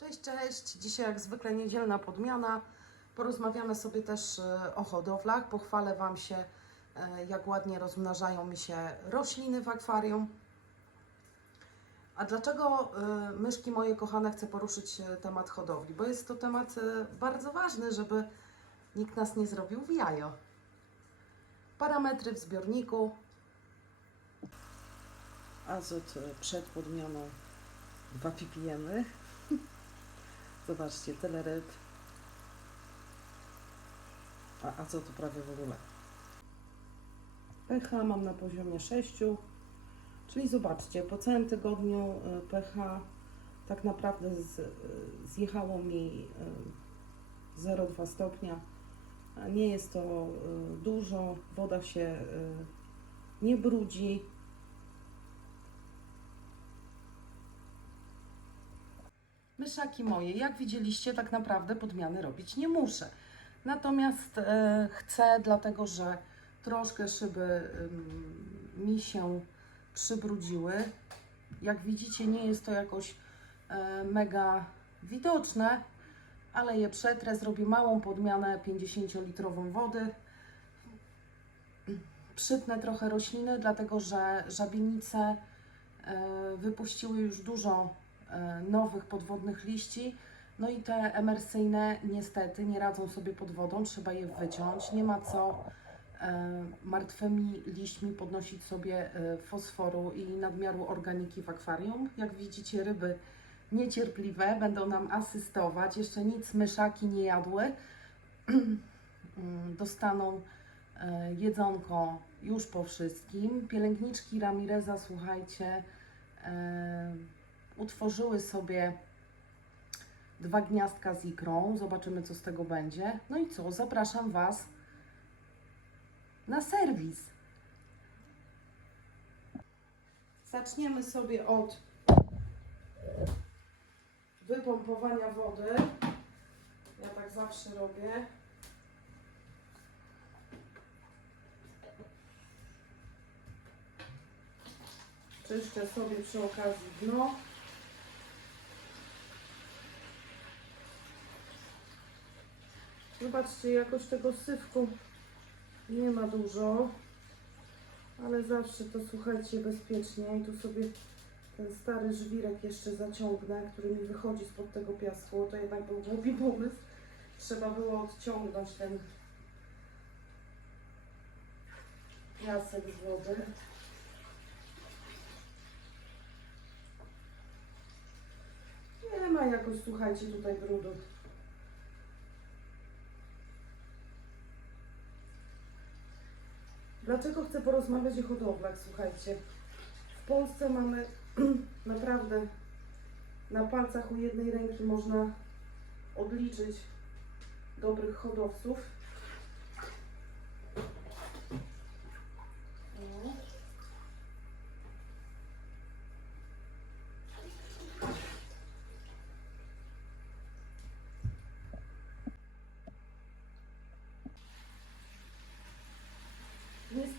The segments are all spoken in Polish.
Cześć, cześć. Dzisiaj jak zwykle niedzielna podmiana. Porozmawiamy sobie też e, o hodowlach. Pochwalę Wam się, e, jak ładnie rozmnażają mi się rośliny w akwarium. A dlaczego e, myszki moje kochane chcę poruszyć temat hodowli? Bo jest to temat bardzo ważny, żeby nikt nas nie zrobił w jajo. Parametry w zbiorniku. Azot przed podmianą 2 ppm. Zobaczcie, tyle ryb. A azotu prawie w ogóle. pH mam na poziomie 6. Czyli zobaczcie, po całym tygodniu y, pH tak naprawdę y, zjechało mi y, 0,2 stopnia. A Nie jest to y, dużo, woda się y, nie brudzi. Myszaki moje, jak widzieliście, tak naprawdę podmiany robić nie muszę. Natomiast e, chcę, dlatego że troszkę szyby ym, mi się przybrudziły. Jak widzicie, nie jest to jakoś e, mega widoczne, ale je przetrę, zrobię małą podmianę 50-litrową wody. Przytnę trochę rośliny, dlatego że żabienice e, wypuściły już dużo e, nowych podwodnych liści. No i te emersyjne niestety nie radzą sobie pod wodą, trzeba je wyciąć. Nie ma co e, martwymi liśćmi podnosić sobie e, fosforu i nadmiaru organiki w akwarium. Jak widzicie, ryby niecierpliwe będą nam asystować. Jeszcze nic myszaki nie jadły. Dostaną e, jedzonko już po wszystkim. Pielęgniczki Ramireza, słuchajcie, e, utworzyły sobie dwa gniazdka z ikrą. Zobaczymy, co z tego będzie. No i co? Zapraszam Was na serwis. Zaczniemy sobie od wypompowania wody. Ja tak zawsze robię. Czyszczę sobie przy okazji dno. Zobaczcie, jakoś tego syfku nie ma dużo, ale zawsze to słuchajcie bezpiecznie. I tu sobie ten stary żwirek jeszcze zaciągnę, który mi wychodzi spod tego piasku. To jednak był głupi pomysł. Trzeba było odciągnąć ten piasek z wody. Nie ma jakoś, słuchajcie, tutaj brudu. Dlaczego chcę porozmawiać o hodowlach? Słuchajcie, w Polsce mamy naprawdę na palcach u jednej ręki można odliczyć dobrych hodowców. O.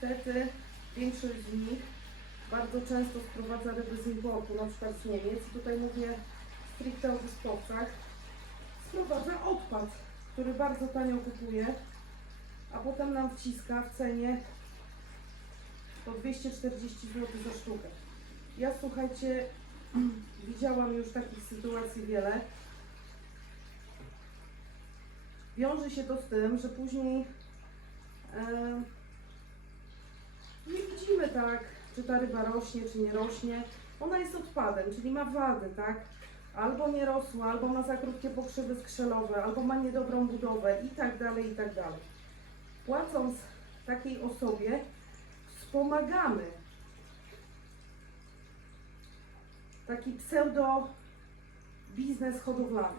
Niestety większość z nich bardzo często sprowadza ryby z importu, na przykład z Niemiec. Tutaj mówię stricte o wyspowcach. Sprowadza odpad, który bardzo tanio kupuje, a potem nam wciska w cenie po 240 zł za sztukę. Ja słuchajcie, widziałam już takich sytuacji wiele. Wiąże się to z tym, że później e, nie widzimy tak, czy ta ryba rośnie, czy nie rośnie. Ona jest odpadem, czyli ma wady, tak? Albo nie rosła, albo ma za krótkie pokrzywy skrzelowe, albo ma niedobrą budowę i tak dalej, i tak dalej. Płacąc takiej osobie, wspomagamy taki pseudo biznes hodowlany.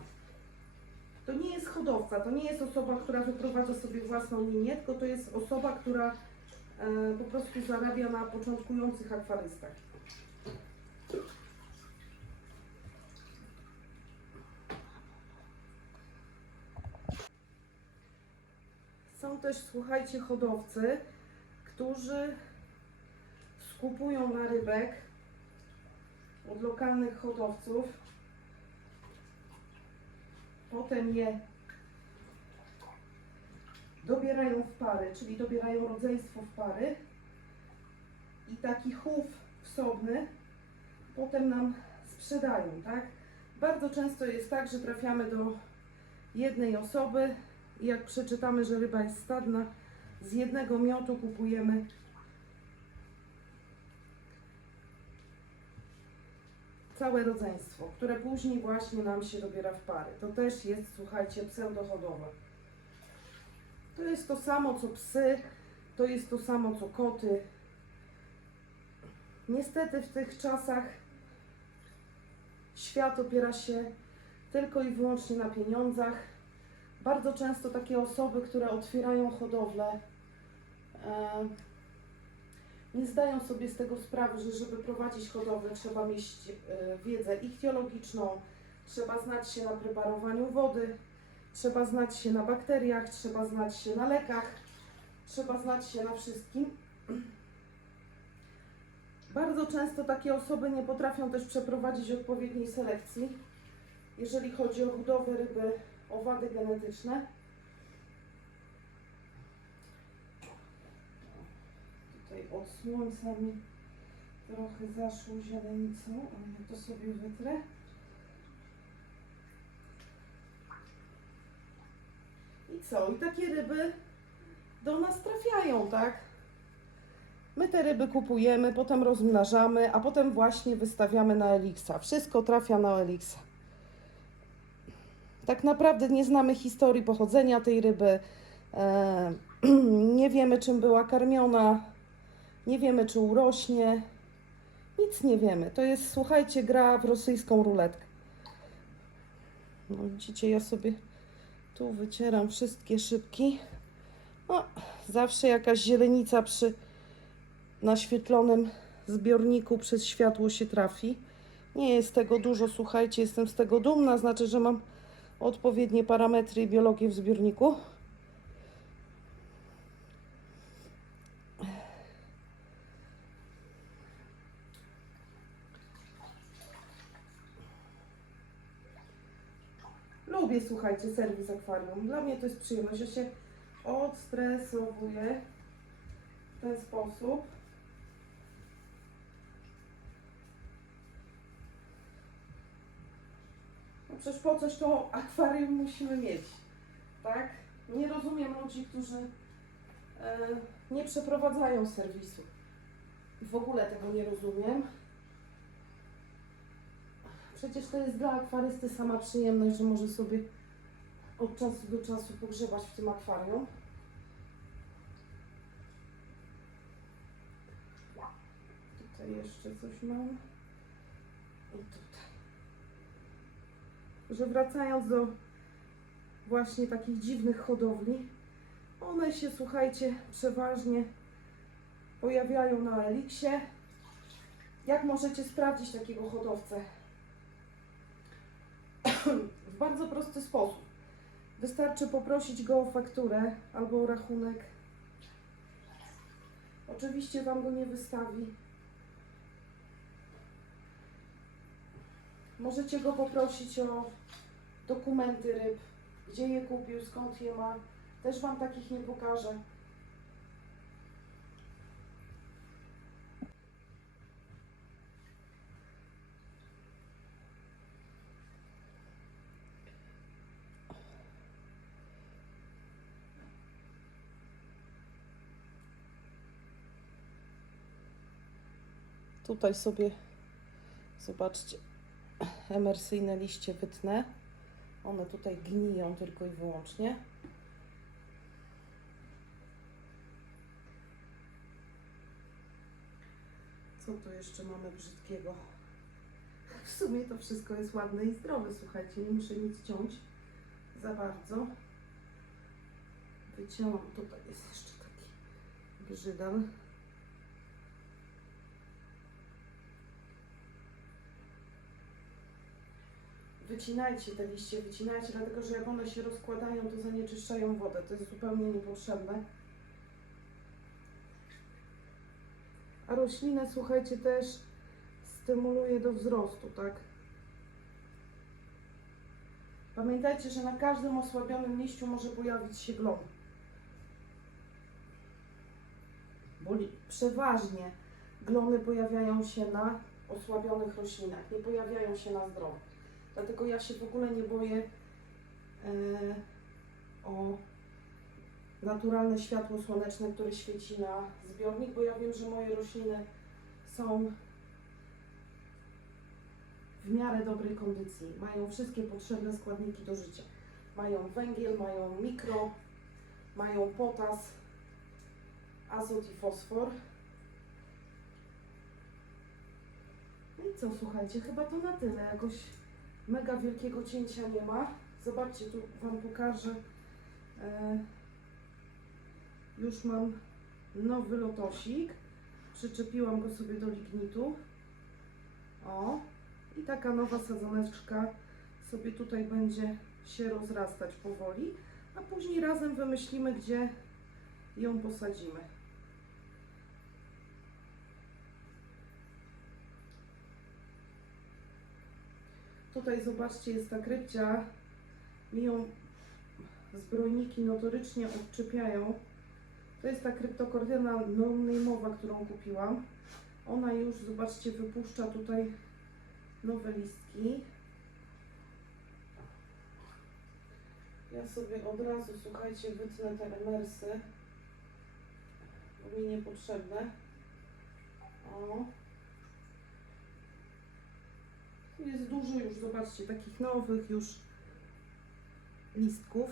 To nie jest hodowca, to nie jest osoba, która wyprowadza sobie własną linię, tylko to jest osoba, która po prostu zarabia na początkujących akwarystach. Są też, słuchajcie, hodowcy, którzy skupują na rybek od lokalnych hodowców potem je dobierają w pary, czyli dobierają rodzeństwo w pary i taki chów wsobny potem nam sprzedają, tak? Bardzo często jest tak, że trafiamy do jednej osoby i jak przeczytamy, że ryba jest stadna, z jednego miotu kupujemy całe rodzeństwo, które później właśnie nam się dobiera w pary. To też jest, słuchajcie, pseudohodowe. To jest to samo co psy, to jest to samo co koty. Niestety w tych czasach świat opiera się tylko i wyłącznie na pieniądzach. Bardzo często takie osoby, które otwierają hodowlę, nie zdają sobie z tego sprawy, że żeby prowadzić hodowlę trzeba mieć e, wiedzę ichtiologiczną, trzeba znać się na preparowaniu wody, trzeba znać się na bakteriach, trzeba znać się na lekach, trzeba znać się na wszystkim. Bardzo często takie osoby nie potrafią też przeprowadzić odpowiedniej selekcji, jeżeli chodzi o budowę ryby o wady genetyczne. Tutaj od słońca mi trochę zaszło zielenicą, ale ja to sobie wytrę. I co? I takie ryby do nas trafiają, tak? My te ryby kupujemy, potem rozmnażamy, a potem właśnie wystawiamy na Elixa. Wszystko trafia na Elixa. Tak naprawdę nie znamy historii pochodzenia tej ryby. E, nie wiemy, czym była karmiona. Nie wiemy, czy urośnie. Nic nie wiemy. To jest, słuchajcie, gra w rosyjską ruletkę. No, widzicie, ja sobie tu wycieram wszystkie szybki. Zawsze jakaś zielenica przy naświetlonym zbiorniku przez światło się trafi. Nie jest tego dużo, słuchajcie, jestem z tego dumna, znaczy, że mam odpowiednie parametry i biologię w zbiorniku. Lubię, słuchajcie, serwis akwarium. Dla mnie to jest przyjemność. Ja się odstresowuję w ten sposób. No przecież po coś to akwarium musimy mieć, tak? Nie rozumiem ludzi, którzy e, nie przeprowadzają serwisu. W ogóle tego nie rozumiem. Przecież to jest dla akwarysty sama przyjemność, że może sobie od czasu do czasu pogrzebać w tym akwarium. Tutaj jeszcze coś mam. I tutaj. Że wracając do właśnie takich dziwnych hodowli, one się, słuchajcie, przeważnie pojawiają na Eliksie. Jak możecie sprawdzić takiego hodowcę? W bardzo prosty sposób. Wystarczy poprosić go o fakturę albo o rachunek. Oczywiście Wam go nie wystawi. Możecie go poprosić o dokumenty ryb, gdzie je kupił, skąd je ma. Też Wam takich nie pokażę. Tutaj sobie, zobaczcie, emersyjne liście wytnę. One tutaj gniją tylko i wyłącznie. Co tu jeszcze mamy brzydkiego? W sumie to wszystko jest ładne i zdrowe, słuchajcie, nie muszę nic ciąć za bardzo. Wycięłam, tutaj jest jeszcze taki brzydal. Wycinajcie te liście, wycinajcie, dlatego że jak one się rozkładają, to zanieczyszczają wodę. To jest zupełnie niepotrzebne. A roślinę, słuchajcie, też stymuluje do wzrostu, tak? Pamiętajcie, że na każdym osłabionym liściu może pojawić się glon. Bo przeważnie glony pojawiają się na osłabionych roślinach, nie pojawiają się na zdrowych. Dlatego ja się w ogóle nie boję e, o naturalne światło słoneczne, które świeci na zbiornik, bo ja wiem, że moje rośliny są w miarę dobrej kondycji. Mają wszystkie potrzebne składniki do życia. Mają węgiel, mają mikro, mają potas, azot i fosfor. No i co, słuchajcie, chyba to na tyle. Jakoś mega wielkiego cięcia nie ma. Zobaczcie, tu Wam pokażę. E, już mam nowy lotosik. Przyczepiłam go sobie do lignitu. O, i taka nowa sadzoneczka sobie tutaj będzie się rozrastać powoli, a później razem wymyślimy, gdzie ją posadzimy. Tutaj zobaczcie, jest ta krypcia. Mi ją zbrojniki notorycznie odczepiają. To jest ta kryptokordyna non-name'owa, którą kupiłam. Ona już, zobaczcie, wypuszcza tutaj nowe listki. Ja sobie od razu, słuchajcie, wytnę te emersy, bo mi niepotrzebne. O. Tu jest dużo już, zobaczcie, takich nowych już listków.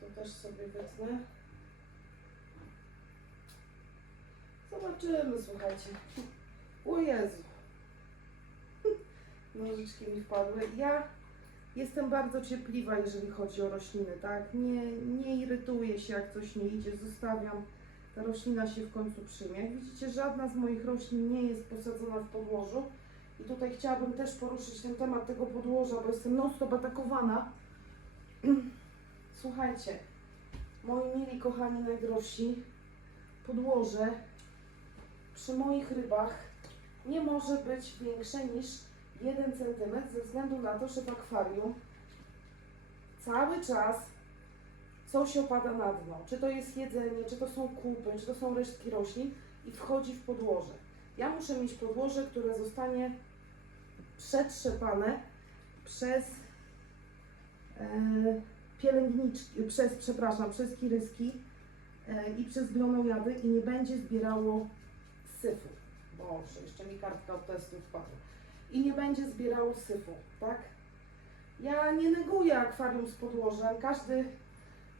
To też sobie wytnę. Zobaczymy, słuchajcie. O Jezu. Nożyczki mi wpadły. Ja jestem bardzo cierpliwa, jeżeli chodzi o rośliny, tak? Nie, nie irytuję się, jak coś nie idzie, zostawiam. Ta roślina się w końcu przyjmie. Jak widzicie, żadna z moich roślin nie jest posadzona w podłożu. I tutaj chciałabym też poruszyć ten temat tego podłoża, bo jestem non-stop atakowana. Słuchajcie, moi mili, kochani, najdrożsi, podłoże przy moich rybach nie może być większe niż 1 cm ze względu na to, że w akwarium cały czas coś opada na dno. Czy to jest jedzenie, czy to są kupy, czy to są resztki roślin i wchodzi w podłoże. Ja muszę mieć podłoże, które zostanie przetrzepane przez e, pielęgniczki, przez, przepraszam, przez kiryski e, i przez glonojady i nie będzie zbierało syfu. Boże, jeszcze mi kartka od testu wpadła. I nie będzie zbierało syfu, tak? Ja nie neguję akwarium z podłożem. Każdy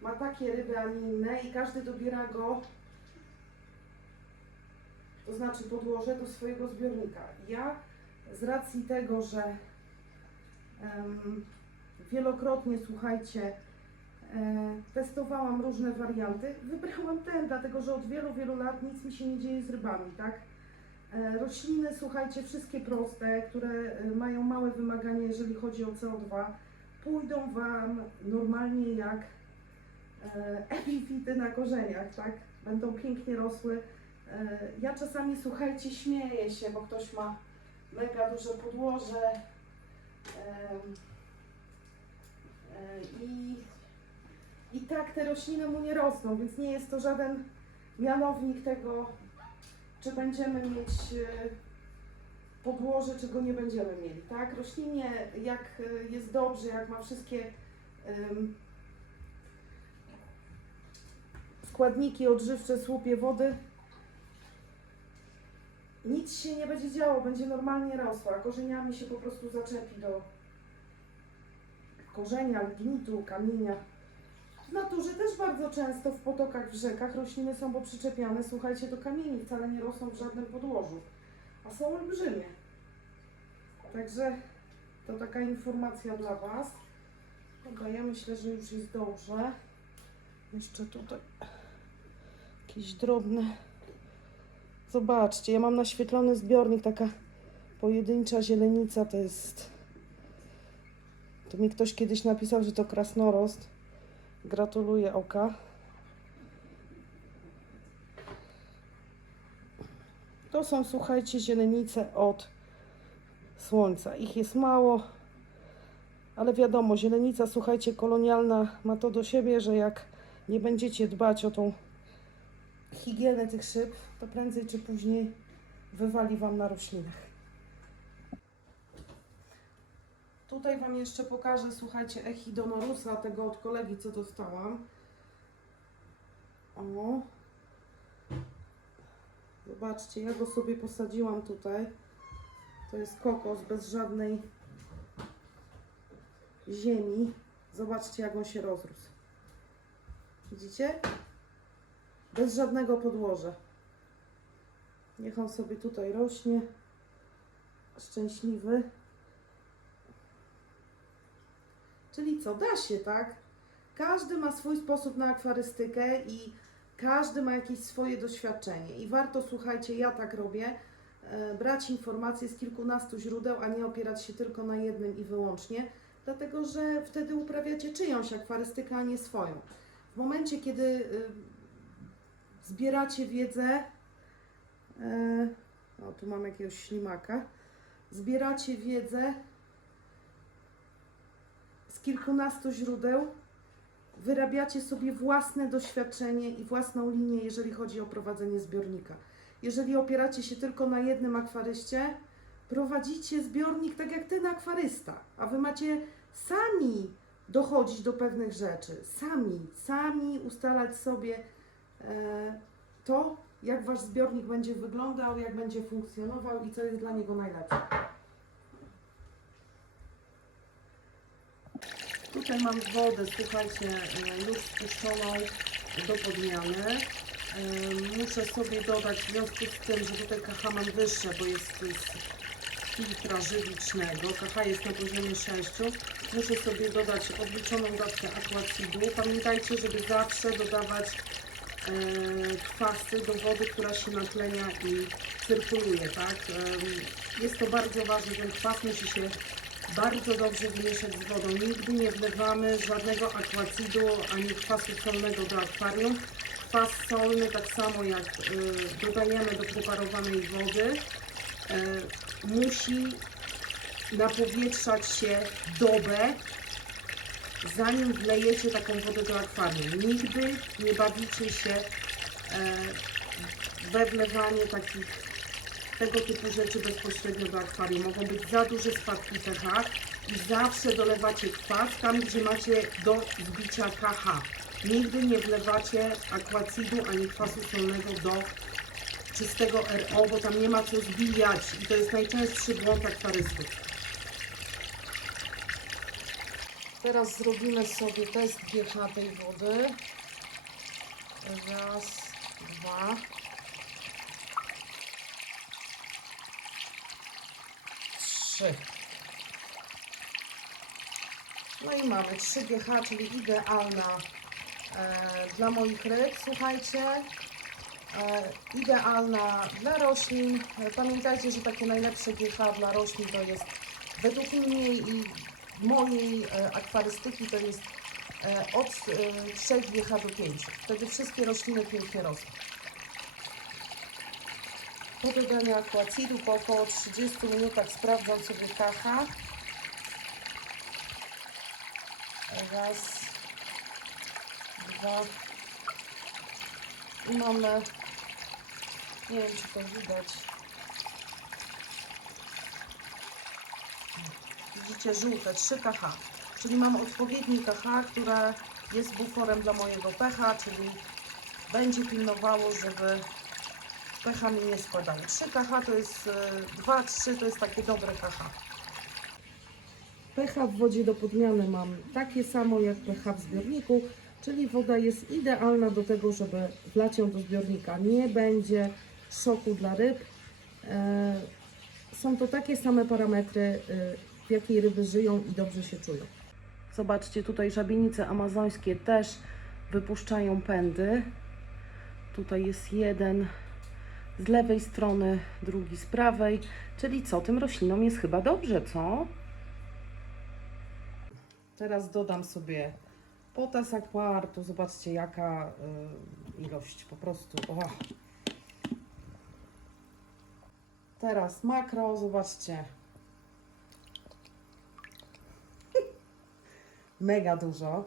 ma takie ryby, a nie inne i każdy dobiera go, to znaczy podłoże do swojego zbiornika. Ja z racji tego, że em, wielokrotnie, słuchajcie, e, testowałam różne warianty, wybrałam ten, dlatego że od wielu, wielu lat nic mi się nie dzieje z rybami, tak? E, Rośliny, słuchajcie, wszystkie proste, które e, mają małe wymagania, jeżeli chodzi o CO2, pójdą Wam normalnie jak epifity na korzeniach, tak? Będą pięknie rosły. Ja czasami, słuchajcie, śmieję się, bo ktoś ma mega duże podłoże e, i, i tak te rośliny mu nie rosną, więc nie jest to żaden mianownik tego, czy będziemy mieć e, podłoże, czy go nie będziemy mieli, tak? Roślinie, jak e, jest dobrze, jak ma wszystkie składniki odżywcze, słupie wody, nic się nie będzie działo, będzie normalnie rosła, korzeniami się po prostu zaczepi do korzenia, lignitu, kamienia. W naturze też bardzo często w potokach, w rzekach rośliny są poprzyczepiane, słuchajcie, do kamieni, wcale nie rosną w żadnym podłożu, a są olbrzymie. Także to taka informacja dla Was. Dobra, ja myślę, że już jest dobrze. Jeszcze tutaj jakieś drobne. Zobaczcie, ja mam naświetlony zbiornik, taka pojedyncza zielenica to jest. To mi ktoś kiedyś napisał, że to krasnorost. Gratuluję oka. To są, słuchajcie, zielenice od słońca. Ich jest mało, Ale wiadomo, zielenica, słuchajcie, kolonialna ma to do siebie, że jak nie będziecie dbać o tą higienę tych szyb, to prędzej czy później wywali Wam na roślinach. Tutaj Wam jeszcze pokażę, słuchajcie, Echidonorosa, tego od kolegi, co dostałam. O. Zobaczcie, ja go sobie posadziłam tutaj. To jest kokos bez żadnej ziemi. Zobaczcie, jak on się rozrósł. Widzicie? Bez żadnego podłoża. Niech on sobie tutaj rośnie. Szczęśliwy. Czyli co, da się, tak? Każdy ma swój sposób na akwarystykę i każdy ma jakieś swoje doświadczenie. I warto, słuchajcie, ja tak robię, e, brać informacje z kilkunastu źródeł, a nie opierać się tylko na jednym i wyłącznie, dlatego że wtedy uprawiacie czyjąś akwarystykę, a nie swoją. W momencie, kiedy y, zbieracie wiedzę, e, o tu mam jakiegoś ślimaka, zbieracie wiedzę z kilkunastu źródeł, wyrabiacie sobie własne doświadczenie i własną linię, jeżeli chodzi o prowadzenie zbiornika. Jeżeli opieracie się tylko na jednym akwaryście, prowadzicie zbiornik tak jak ten akwarysta, a wy macie sami dochodzić do pewnych rzeczy, sami, sami ustalać sobie to, jak wasz zbiornik będzie wyglądał, jak będzie funkcjonował i co jest dla niego najlepsze. Tutaj mam wodę, słuchajcie, e, już spuszczoną do podmiany. E, Muszę sobie dodać, w związku z tym, że tutaj KH mam wyższe, bo jest z filtra żywicznego. KH jest na poziomie 6. Muszę sobie dodać odliczoną dawkę aquacidu. Pamiętajcie, żeby zawsze dodawać e, kwasy do wody, która się natlenia i cyrkuluje, tak? Jest to bardzo ważne, ten kwas musi się bardzo dobrze wymieszać z wodą. Nigdy nie wlewamy żadnego aquacidu ani kwasu solnego do akwarium. Kwas solny, tak samo jak y, dodajemy do preparowanej wody, y, musi napowietrzać się dobę, zanim wlejecie taką wodę do akwarium. Nigdy nie bawicie się e, we wlewanie takich tego typu rzeczy bezpośrednio do akwarium. Mogą być za duże spadki pH i zawsze dolewacie kwas tam, gdzie macie do zbicia KH. Nigdy nie wlewacie aquacidu ani kwasu solnego do czystego RO, bo tam nie ma co zbijać i to jest najczęstszy błąd akwarystów. Teraz zrobimy sobie test pH tej wody. Raz, dwa. trzy. No i mamy 3 GH, czyli idealna e, dla moich ryb. Słuchajcie, e, idealna dla roślin. E, Pamiętajcie, że takie najlepsze GH dla roślin to jest według mnie i mojej e, akwarystyki to jest e, od e, 3 GH do 5. Wtedy wszystkie rośliny pięknie rosną. Po dodaniu aquacidu po około 30 minutach sprawdzam sobie KH. Raz, dwa i mamy, nie wiem czy to widać, widzicie żółte 3 KH, czyli mam odpowiedni KH, które jest buforem dla mojego pH, czyli będzie pilnowało, żeby pH mi nie spadały. 3 KH to jest 2-3 to jest takie dobre KH. pH w wodzie do podmiany mam takie samo jak pH w zbiorniku, czyli woda jest idealna do tego, żeby wlać ją do zbiornika. Nie będzie szoku dla ryb. E, Są to takie same parametry, w jakiej ryby żyją i dobrze się czują. Zobaczcie, tutaj żabienice amazońskie też wypuszczają pędy. Tutaj jest jeden z lewej strony, drugi z prawej. Czyli co, tym roślinom jest chyba dobrze, co? Teraz dodam sobie potas aquartu. Zobaczcie, jaka y, ilość po prostu. O. Teraz makro, zobaczcie. Mega dużo.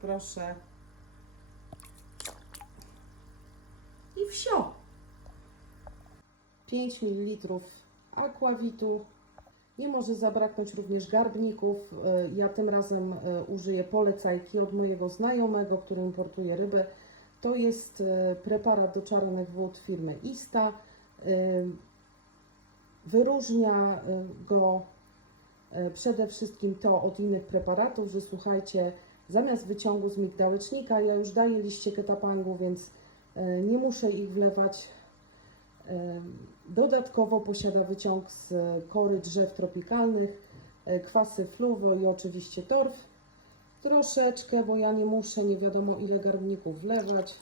Proszę. I wsio. 5 ml akwawitu. Nie może zabraknąć również garbników. E, Ja tym razem e, użyję polecajki od mojego znajomego, który importuje ryby. To jest e, preparat do czarnych wód firmy Ista. Wyróżnia go przede wszystkim to od innych preparatów, że słuchajcie, zamiast wyciągu z migdałecznika, ja już daję liście ketapangu, więc e, nie muszę ich wlewać. E, Dodatkowo posiada wyciąg z kory drzew tropikalnych, e, kwasy fluwo i oczywiście torf. Troszeczkę, bo ja nie muszę nie wiadomo ile garbników wlewać.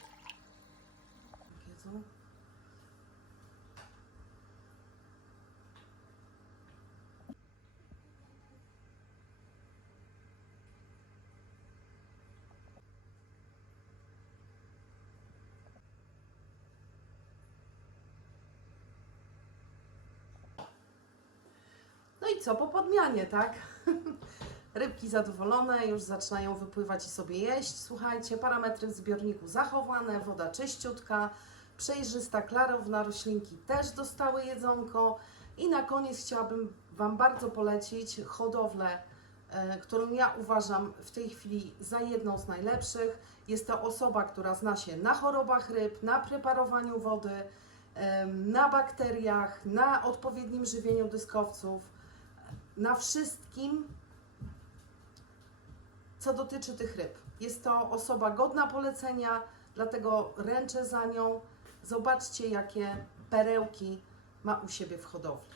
No i co po podmianie, tak? Rybki zadowolone, już zaczynają wypływać i sobie jeść. Słuchajcie, parametry w zbiorniku zachowane, woda czyściutka, przejrzysta, klarowna, roślinki też dostały jedzonko. I na koniec chciałabym Wam bardzo polecić hodowlę, e, którą ja uważam w tej chwili za jedną z najlepszych. Jest to osoba, która zna się na chorobach ryb, na preparowaniu wody, na bakteriach, na odpowiednim żywieniu dyskowców, na wszystkim, co dotyczy tych ryb. Jest to osoba godna polecenia, dlatego ręczę za nią. Zobaczcie, jakie perełki ma u siebie w hodowli.